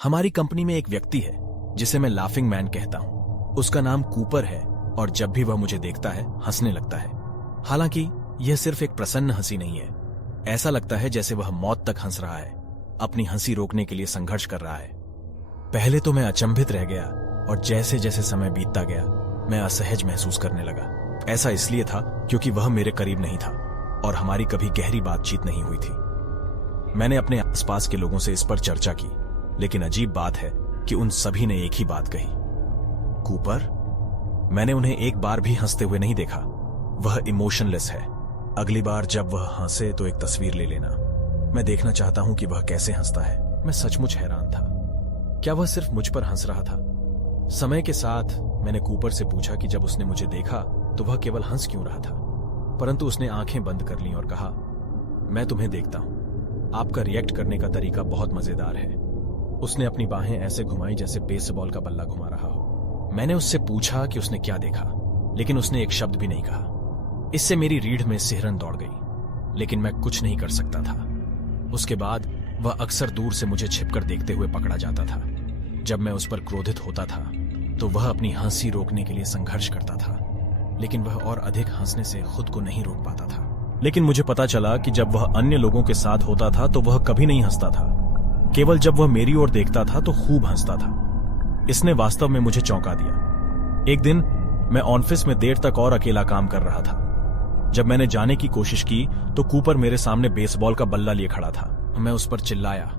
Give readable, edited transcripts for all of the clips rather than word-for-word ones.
हमारी कंपनी में एक व्यक्ति है जिसे मैं लाफिंग मैन कहता हूं। उसका नाम कूपर है और जब भी वह मुझे देखता है हंसने लगता है। हालांकि यह सिर्फ एक प्रसन्न हंसी नहीं है, ऐसा लगता है जैसे वह मौत तक हंस रहा है, अपनी हंसी रोकने के लिए संघर्ष कर रहा है। पहले तो मैं अचंभित रह गया और जैसे जैसे समय बीतता गया मैं असहज महसूस करने लगा। ऐसा इसलिए था क्योंकि वह मेरे करीब नहीं था और हमारी कभी गहरी बातचीत नहीं हुई थी। मैंने अपने आसपास के लोगों से इस पर चर्चा की, लेकिन अजीब बात है कि उन सभी ने एक ही बात कही, कूपर। मैंने उन्हें एक बार भी हंसते हुए नहीं देखा। वह इमोशनलेस है। अगली बार जब वह हंसे तो एक तस्वीर ले लेना। मैं देखना चाहता हूं कि वह कैसे हंसता है। मैं सचमुच हैरान था। क्या वह सिर्फ मुझ पर हंस रहा था? समय के साथ मैंने कूपर से पूछा कि जब उसने मुझे देखा तो वह केवल हंस क्यों रहा था, परंतु उसने आंखें बंद कर लीं और कहा, मैं तुम्हें देखता हूं, आपका रिएक्ट करने का तरीका बहुत मजेदार है। उसने अपनी बाहें ऐसे घुमाई जैसे बेसबॉल का बल्ला घुमा रहा हो। मैंने उससे पूछा कि उसने क्या देखा, लेकिन उसने एक शब्द भी नहीं कहा। इससे मेरी रीढ़ में सिहरन दौड़ गई, लेकिन मैं कुछ नहीं कर सकता था। उसके बाद वह अक्सर दूर से मुझे छिपकर देखते हुए पकड़ा जाता था। जब मैं उस पर क्रोधित होता था तो वह अपनी हंसी रोकने के लिए संघर्ष करता था, लेकिन वह और अधिक हंसने से खुद को नहीं रोक पाता था। लेकिन मुझे पता चला कि जब वह अन्य लोगों के साथ होता था तो वह कभी नहीं हंसता था। केवल जब वह मेरी ओर देखता था तो खूब हंसता था। इसने वास्तव में मुझे चौंका दिया। एक दिन मैं ऑफिस में देर तक और अकेला काम कर रहा था। जब मैंने जाने की कोशिश की तो कूपर मेरे सामने बेसबॉल का बल्ला लिए खड़ा था। मैं उस पर चिल्लाया,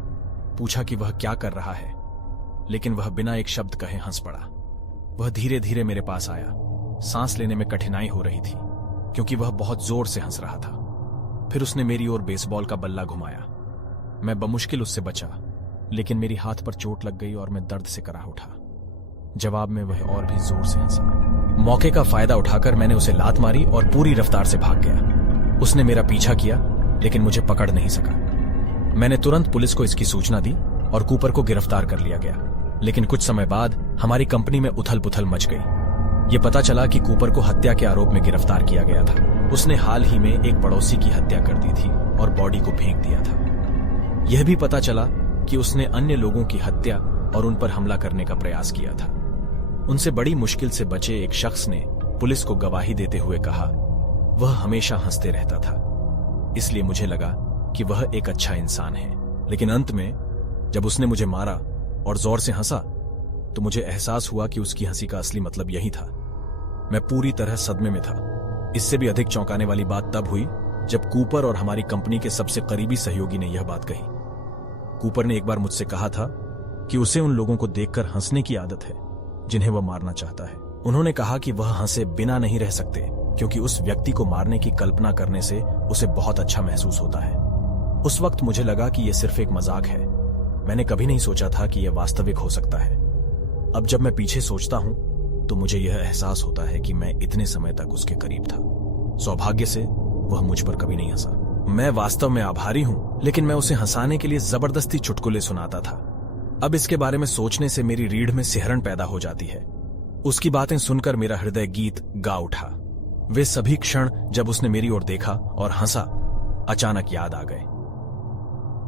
पूछा कि वह क्या कर रहा है, लेकिन वह बिना एक शब्द कहे हंस पड़ा। वह धीरे धीरे मेरे पास आया। सांस लेने में कठिनाई हो रही थी क्योंकि वह बहुत जोर से हंस रहा था। फिर उसने मेरी ओर बेसबॉल का बल्ला घुमाया। मैं बमुश्किल उससे बचा, लेकिन मेरी हाथ पर चोट लग गई और मैं दर्द से कराह उठा। जवाब में वह और भी जोर से हंसा। मौके का फायदा उठाकर मैंने उसे लात मारी और पूरी रफ्तार से भाग गया। उसने मेरा पीछा किया, लेकिन मुझे पकड़ नहीं सका। मैंने तुरंत पुलिस को इसकी सूचना दी और कूपर को गिरफ्तार कर लिया गया। लेकिन कुछ समय बाद हमारी कंपनी में उथल पुथल मच गई। ये पता चला कि कूपर को हत्या के आरोप में गिरफ्तार किया गया था। उसने हाल ही में एक पड़ोसी की हत्या कर दी थी और बॉडी को फेंक दिया था। यह भी पता चला कि उसने अन्य लोगों की हत्या और उन पर हमला करने का प्रयास किया था। उनसे बड़ी मुश्किल से बचे एक शख्स ने पुलिस को गवाही देते हुए कहा, वह हमेशा हंसते रहता था, इसलिए मुझे लगा कि वह एक अच्छा इंसान है। लेकिन अंत में जब उसने मुझे मारा और जोर से हंसा तो मुझे एहसास हुआ कि उसकी हंसी का असली मतलब यही था। मैं पूरी तरह सदमे में था। इससे भी अधिक चौंकाने वाली बात तब हुई जब कूपर और हमारी कंपनी के सबसे करीबी सहयोगी ने यह बात कही। कूपर ने एक बार मुझसे कहा था कि उसे उन लोगों को देखकर हंसने की आदत है जिन्हें वह मारना चाहता है। उन्होंने कहा कि वह हंसे बिना नहीं रह सकते क्योंकि उस व्यक्ति को मारने की कल्पना करने से उसे बहुत अच्छा महसूस होता है। उस वक्त मुझे लगा कि यह सिर्फ एक मजाक है। मैंने कभी नहीं सोचा था कि यह वास्तविक हो सकता है। अब जब मैं पीछे सोचता हूं तो मुझे यह एहसास होता है कि मैं इतने समय तक उसके करीब था। सौभाग्य से वह मुझ पर कभी नहीं हंसा। मैं वास्तव में आभारी हूं, लेकिन मैं उसे हंसाने के लिए जबरदस्ती चुटकुले सुनाता था। अब इसके बारे में सोचने से मेरी रीढ़ में सिहरन पैदा हो जाती है। उसकी बातें सुनकर मेरा हृदय गीत गा उठा। वे सभी क्षण जब उसने मेरी ओर देखा और हंसा अचानक याद आ गए।